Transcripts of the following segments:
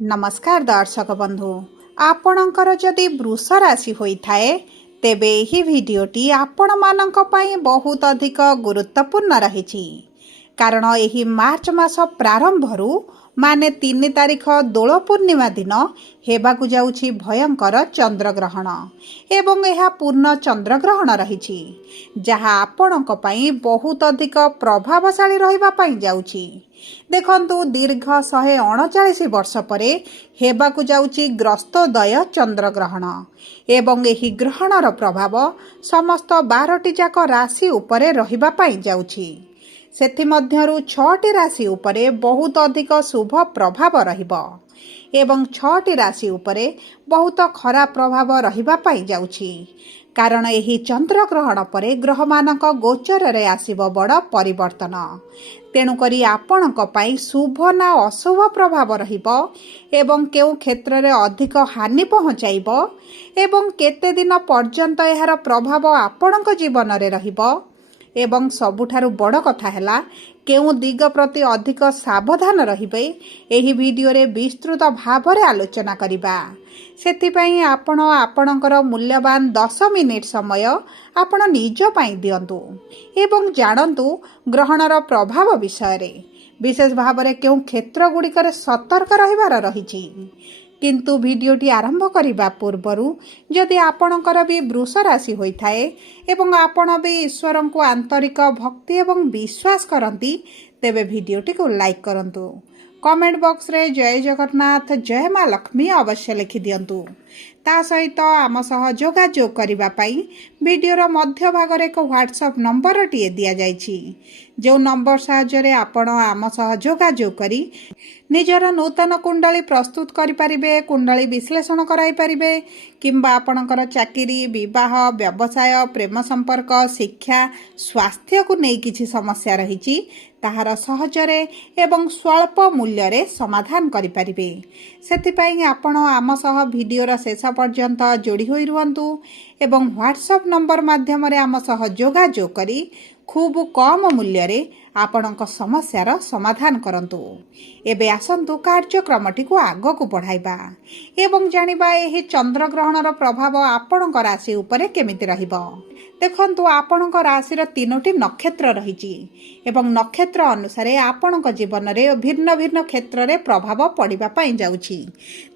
नमस्कार दर्शक बंधु आपणकर जदि वृष राशि होइथाए तेबे एही भिडियोटी आपण मानक पई बहुत अधिक गुरुत्वपूर्ण रहिछि कारण एही मार्च मास प्रारंभरू माने 3 तारिख दोल पूर्णिमा दिन हेबाकु जाउछि भयंकर चंद्रग्रहण एवं यह पूर्ण चंद्रग्रहण रहिछि जहा आपणक पई बहुत अधिक प्रभावशाली रहिबा पई जाउछि। देखंतु दीर्घ 139 वर्ष परे हेबाकु जाउछि ग्रस्तोदय चंद्रग्रहण एवं एही ग्रहणर प्रभाव समस्त 12टी जाक राशि उपरे रहिबा पई जाउछि। सेथिमध्यरु 6टी राशि उपरे बहुत अधिक शुभ प्रभाव रहिबो एवं 6टी राशि उपरे बहुत खराब प्रभाव रहिबा पई जाउछि कारण एही चंद्रग्रहण परे ग्रह मानक गोचर रे आसीबो बड़ परिवर्तन तेणु करी आपणक पई शुभ ना अशुभ प्रभाव रहिबो एवं केउ क्षेत्र रे अधिक हानि पहुंचाइबो एवं केते दिन पर्यंत एहार प्रभाव आपणक जीवन रे रहिबो एवं सबुठारु बड़ कथा हैला केउ दिग प्रति अधिक सावधान रहिबे एही वीडियो रे विस्तृत भाव रे आलोचना करिबा। सेथिपई आपण आपणकर मूल्यवान 10 मिनिट समय आपण निज पई दियंतु एवं जानंतु ग्रहणर प्रभाव विषय रे विशेष भाव रे केउ क्षेत्र गुड़िकर सतर्क रहिबार रहिछि किंतु वीडियोटी आरंभ करिबा पूर्वरु जदि आपणकर भी वृष राशि होइथाए एवं आपण भी ईश्वर को आंतरिक भक्ति एवं विश्वास करंती तेबे वीडियोटी को लाइक करंतु कमेंट बॉक्स रे जय जगन्नाथ जय मां लक्ष्मी अवश्य लिखि दियंतु ता सहित आम सह जोगाजोग करिबा पई वीडियोर मध्य भाग रे एक व्हाट्सएप नंबर टिए दिया जाइछि जो नंबर साहाय्य रे आपण आम सह जोगाजोग करी निजर नूतन कुंडली प्रस्तुत करि परिबे कुंडली विश्लेषण कराई परिबे किंबा आपणकर चाकरी विवाह व्यवसाय प्रेम संपर्क शिक्षा स्वास्थ्य को नै किछि समस्या रहिछि ताहार सहजरे एवं स्वल्प मूल्य रे समाधान करि परिबे। सेथिपई आपण आम सह वीडियोर शेष पर्यंत जोड़ी होई रुहंतु एवं व्हाट्सएप नंबर माध्यम रे आम सह जोगाजोग करी खूब कम मूल्य रे आपणक समस्यार समाधान करंतु। एबे आसंतु कार्यक्रमटी को आग को बढ़ाइबा एवं जानिबा एही चंद्रग्रहणर प्रभाव आपणक राशि उपरे केमिति रहिबो। देखंतु आपणक राशिर 3टी नक्षत्र रहिछि एवं नक्षत्र अनुसार आपणक जीवन रे भिन्न भिन्न क्षेत्र रे प्रभाव पड़िबा पई जाउछि।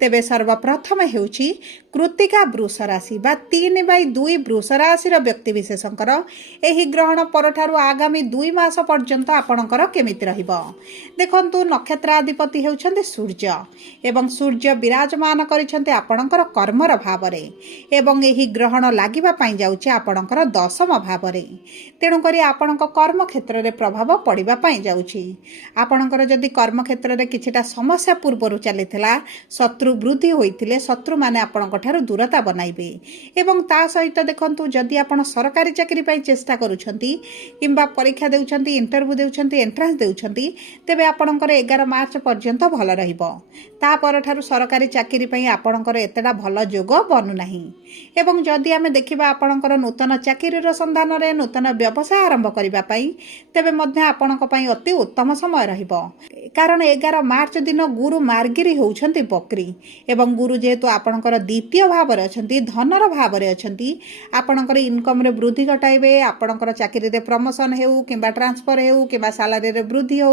तेबे सर्वप्रथम हेउछि कृत्तिका वृष राशि बा 3/2 वृष राशिर व्यक्ति विशेषकर एही ग्रहण परठारु आगामी 2 मास पर्यंत आपणकर केमिति रहिबो। देखंतु नक्षत्राधिपति हेउछन्ते सूर्य एवं सूर्य विराजमान करिसन्ते आपणकर कर्मर भाव रे एवं एही ग्रहण लागिबा पई जाउछि आपणकर 10म भाव रे तेणु करी आपणक कर्म क्षेत्र रे प्रभाव पड़िबा पई जाउछि। आपणकर जदि कर्म क्षेत्र रे किछिटा समस्या पूर्वरु चलिथिला शत्रु वृद्धि होइथिले शत्रु माने आपणक ठारु दूरता बनाइबे एवं ता सहित देखंतु जदि आपण सरकारी चाकरी पई चेष्टा करूछंती किंबा परीक्षा देउछंती इंटरव्यू देउछंती एंट्रांस देउछंती तेबे आपणकर 11 मार्च पर्यंत भल रहिबो ता पर ठारु सरकारी चाकरी पई आपणकर एतेडा भल जोग बनु नाही एवं जदि आमे देखिबा आपणकर नूतन चाकरीर संधान रे नूतन व्यवसाय आरंभ करिबा पई तेबे मध्ये आपणक पई अति उत्तम समय रहिबो कारण 11 मार्च दिन गुरु मार्गिरी होउछंती बकरी एवं गुरु जेहेतु आपणकर द्वितीय भाव रे अछंती धनर भाव रे अछंती आपणकर इनकम रे वृद्धि घटाइबे आपणकर चाकरी रे प्रमोशन हेउ किंबा ट्रांसफर हेउ किंबा सैलरी रे वृद्धि हो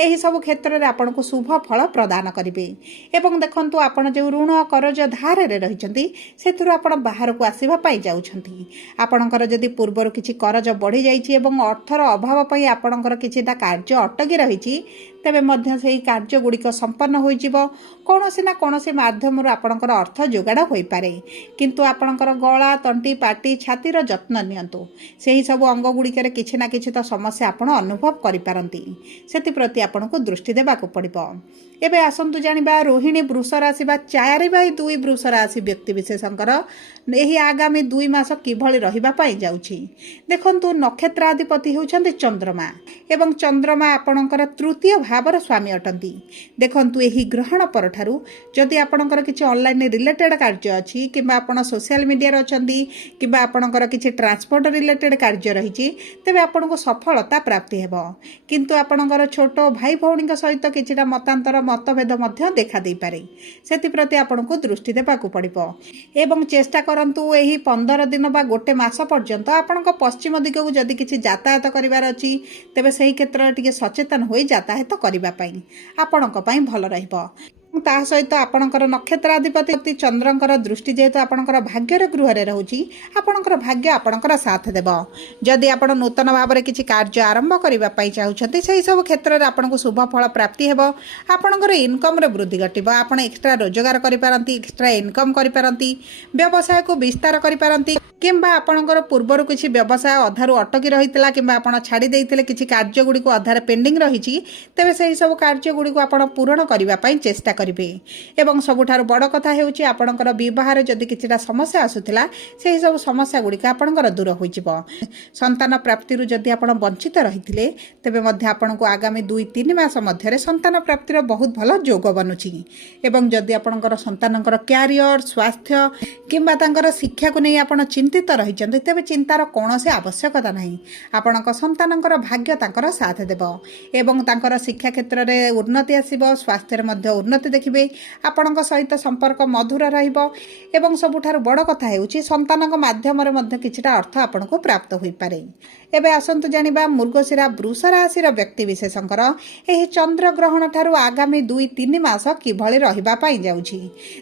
एही सब क्षेत्र रे आपणको शुभ फल प्रदान करिवे एवं देखंतु आपण जे ऋण करज धार रे रहिचंती सेथुर आपण बाहर को आसीबा पाई जाउछंती आपणकर जदि पूर्वर किछि करज बढ़ी जाइछि एवं अर्थर अभाव पई आपणकर किछिटा कार्य अटकी रहिछि तेबे मध्य सेही कार्य गुड़िक संपन्न होई जिवो कोनोसी ना कोनोसी माध्यम रो आपणकर अर्थ जोगाड़ होई पारे किंतु आपणकर गळा तंटी पाटी छातीर जत्न नियंतु सेही सब अंग गुड़िकरे किछि ना किछि तो समस्या आपण अनुभव करि पारंती सेति प्रति आपणको दृष्टि देबा को पड़िबो। एबे आसंतु जानिबा रोहिणी वृष राशि बा 4/2 वृष राशि व्यक्ति विशेषकर एही आगामी 2 मास किभଳି रहिबा पाई जाउछि। देखंतु नक्षत्राधिपति हेउछन्ते चंद्रमा एवं चंद्रमा आपणकर तृतीय भावर स्वामी अटंती। देखंतु एही ग्रहण परठारु जदि आपणकर किछि ऑनलाइन रिलेटेड कार्य अछि किबा आपण सोशल मीडिया रे अछंती किबा आपणकर किछि ट्रांसपोर्ट रिलेटेड कार्य रहिछि तेबे आपणको सफलता प्राप्ति हेबो किंतु आपणकर छोट भाई भौणी सहित किछिटा मतांतर मतभेद देखा दे पारे से आपको दृष्टि देवाक पड़ो एवं चेष्टा करूँ यही 15 दिन बा गोटे मास पर्यंत आपण पश्चिम दिग को जदि किसी यातायात करार अच्छी तेज से क्षेत्र में सचेतन हो यातायात करने आपण भल रहिबो। ता सहित आपणकर नक्षत्राधिपति चंद्रंकर दृष्टि जेहेतु आपणकर भाग्यर गृह रोचे आपणकर भाग्य आपणकर साथ देव। जदि आप नूतन भाव में किसी कार्य आरंभ करने चाहते से सब क्षेत्र में आपको शुभ फल प्राप्ति हे आपणकर इनकम वृद्धि घटव आप एक्सट्रा रोजगार करपारती एक्सट्रा इनकम करपारती व्यवसाय को विस्तार करपारती किंबा आपणकर पूर्वर किसी व्यवसाय अधारू अटकी रही कि आप छाड़ी देते किसी कार्य गुड़ी अधार पेंडिंग रही तेज से सब कार्य गुड़ी आप पूरण करने चेष्टा करेंगे। एवं सबुठार बड़ कथा होउछि आपणकर विवाह जदि किछिटा समस्या आसुथिला से सब समस्या गुड़िक आपणकर दूर हो संतान प्राप्ति जदि आप वंचित रही तेबे मध्य आपको आगामी 2-3 मास मध्य संतान प्राप्तिर बहुत भल जोग बनुछि। एवं जदि आपणकर संतानकर क्यारियर स्वास्थ्य किंबा तांकर शिक्षा को नहीं आपण चिंतित रही तेबे चिंतार कौनसी आवश्यकता नहीं आपणक संतानकर भाग्य तांकर साथ देव एवं तांकर शिक्षा क्षेत्र में उन्नति आसीबो स्वास्थ्य मध्य उन्नति देखिबे आपणक सहित संपर्क मधुर रहिबो एवं सबुठार बड़ कथा हेउछि संतानक माध्यम रे मध्य किछिटा अर्थ आपणको प्राप्त होई पारे। एबे आसंतु जानिबा मृगशिरा वृष राशिर व्यक्ति विशेषकर एही चंद्र ग्रहण ठारू आगामी 2-3 मास किभଳି रहिबा पाई जाउछि।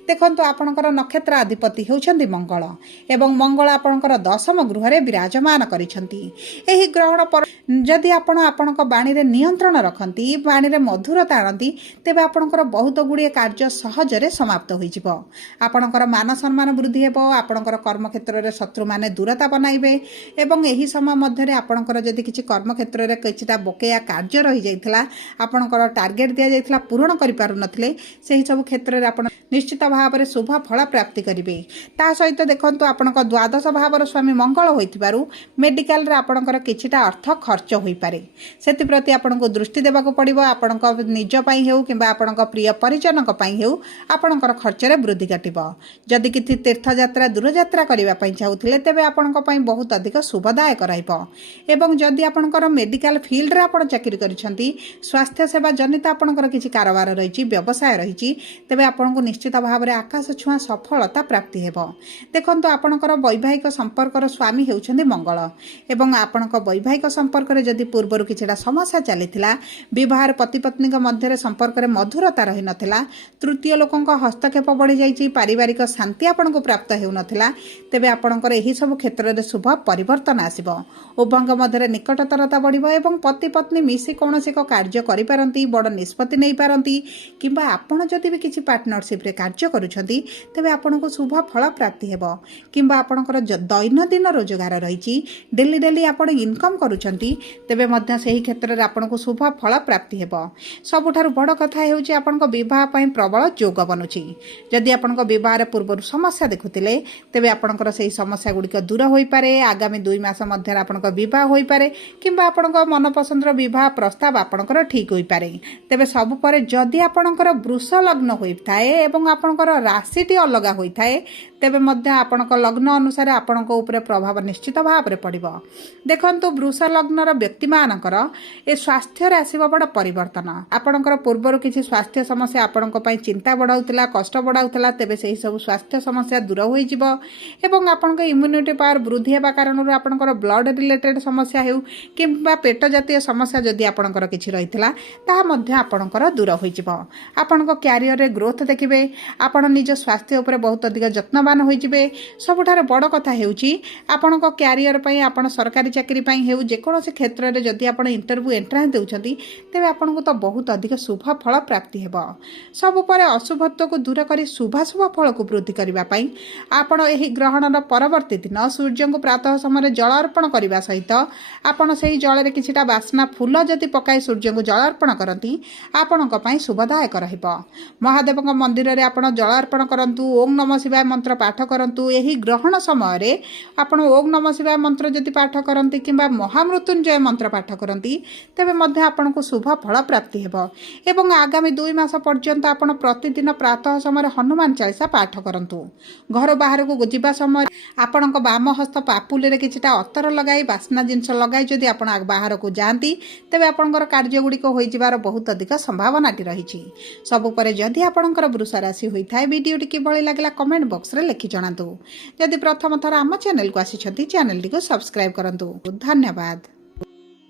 देखंतु आपणकर नक्षत्र अधिपति हेउछन्ति मंगल एवं मंगल आपणकर 10म गृह रे विराजमान करिसंति। एही ग्रहण पर जदि आपण आपणक बाणी रे नियंत्रण रखंती बाणी रे मधुरता आणंती तेबे आपणकर बहुत गुड़िए कार्य सहजरे समाप्त हो आपणकर मान सम्मान वृद्धि हेबो आपणकर कर्म क्षेत्र में शत्रु माने दूरता बनाइबे एवं एही समय मध्य आपणकर जदि किछि कर्म क्षेत्र में किछिटा बकेया कार्य रही जाइथिला आपणकर टार्गेट दिया जाइथिला पूर्ण करि पारु नथिले सेही सब क्षेत्र में आपण निश्चित भाव में शुभ फल प्राप्ति करिवे। ता सहित देखंतु आपणक द्वादश भावर स्वामी मंगल होइथिबारु मेडिकल रे आपणकर किछिटा अर्थ खर्च होई पारे सेति प्रति आपणको दृष्टि देबाक पड़िबो आपणक निज पई हेउ किबा आपणक प्रिय परिजनक पई हेउ आपणकर खर्च रे वृद्धि घटिबो। जदि किछि तीर्थ यात्रा दूर यात्रा करिबा पई चाहुथिले तेबे आपणक पई बहुत अधिक शुभदायक रहिबो। एवं जदि आपणकर मेडिकल फील्ड रे आपण चाकरी करिसंती स्वास्थ्य सेवा जनित आपणकर किछि कारोबार रहिछि व्यवसाय रहिछि तेबे आपणको निश्चित भाव में आकाश छुआ सफलता प्राप्ति हेबो। देखंतु आपणकर वैवाहिक संपर्कर स्वामी हेउछन्ति मंगल एवं आपणक वैवाहिक संपर्क रे जदि पूर्वर किछिटा समस्या चलीथिला विवाह पति पत्नी मध्य संपर्क रे मधुरता रही नथिला तृतीय लोकंक हस्तक्षेप बढ़ी जाइछि पारिवारिक शांति आपनको प्राप्त हेउ नथिला तेबे आपणकर एही सब क्षेत्र में शुभ परिवर्तन आसिबो। उभयंक मध्य निकटतरता बढ़िबो एवं पति पत्नी मिसी कौनसी एक कार्य करि पारंती बड़ निष्पत्ति नै पारंती किंबा आपण जदि भी किछि पार्टनरशिप रे कार्य करूछंती तेबे आपनको शुभ फल प्राप्ति हेबो किंबा आपणकर दैनंदिन रोजगार रहिछि डेली डेली आपण इनकम करूछंती तेबे मध्य सेही क्षेत्र में आपनको शुभ फल प्राप्ति हेबो। सबुठारु बड़ कथा हेउछि आपनको विवाह पई प्रबल जोग बनुछि। जदि आपनको विवाह पूर्व समस्या देखुतिले तेबे आपणकर सेही समस्या गुड़िक दूर होई पारे आगामी 2 मास मध्य आपणक विवाह होई पारे किंबा आपणक मनपसंदर विवाह प्रस्ताव आपणकर ठीक होई पारे। तेबे सब परे जदि आपणकर वृष लग्न होई थाए एवं आपणकर राशिटी अलगा होई थाए तेबे मध्य आपणक लग्न अनुसार आपणक ऊपर प्रभाव निश्चित भाव में पड़िबो। देखंतु वृष लग्नर व्यक्ति मानकर ए स्वास्थ्य रे आसीबो बड़ परिवर्तन आपणकर पूर्वर किछि स्वास्थ्य समस्या आपणक पई चिंता बढ़ाउतला कष्ट बढ़ाउतला तेबे सेही सब स्वास्थ्य समस्या दूर होई जिवो एवं आपणक इम्यूनिटी पावर वृद्धि हेबा कारणरू आपणकर ब्लड रिलेटेड समस्या हेउ किंबा पेट जातीय समस्या जदि आपणकर किछि रहितला ताहा मध्य आपणकर दूर होई जिवो। आपणक कैरियर रे ग्रोथ देखिबे आपण निज स्वास्थ्य ऊपर बहुत अधिक यत्नवान होई जिवे। सबुठार बड़ कथा हेउछि आपणक कैरियर पई आपण सरकारी चाकरी पई हेउ जेकोनोसी क्षेत्र रे जदि आपण इंटरव्यू एंट्रांस देउछंती तेबे आपणको तो बहुत अधिक शुभ फल प्राप्ति हेबो। सब परे अशुभत्व को दूर करी शुभाशुभ फल को वृद्धि करबा पई आपण एही ग्रहणर परवर्ती दिन सूर्य को प्रातः समय जल अर्पण करने सहित आपण से जल किछिटा बास्ना फूल जदि पकाई सूर्य को जल अर्पण करती आपण शुभदायक रहिबो। महादेव मंदिर रे आपण जल अर्पण करंतु ओम नमः शिवाय मंत्र पाठ करंतु एही ग्रहण समय आपण ओम नमः शिवाय मंत्र जदि पाठ करती किंबा महामृत्युंजय मंत्र पाठ करती तेबे मध्य आपनको शुभ फल प्राप्ति हेबो एवं आगामी 2 मास पर्यंत आपण प्रतिदिन प्रातः समय हनुमान चालीसा पाठ करंतु। घर बाहर को जिबा समय आपणक बाम हस्त पापुले किछिटा अतर लगाई बास्ना जिनस लगाई जदि आपण बाहर को जाती तेबे आपणकर कार्य गुड़िक हो जिबार बहुत अधिक संभावना रही। सबुपर जदि आपणकर वृष राशि होता है वीडियोटी किभଳି लागला कमेंट बॉक्स रे लिखि जणातु। जदि प्रथम थर आम चैनल को आसी चैनल टी को सब्सक्राइब करंतु। धन्यवाद।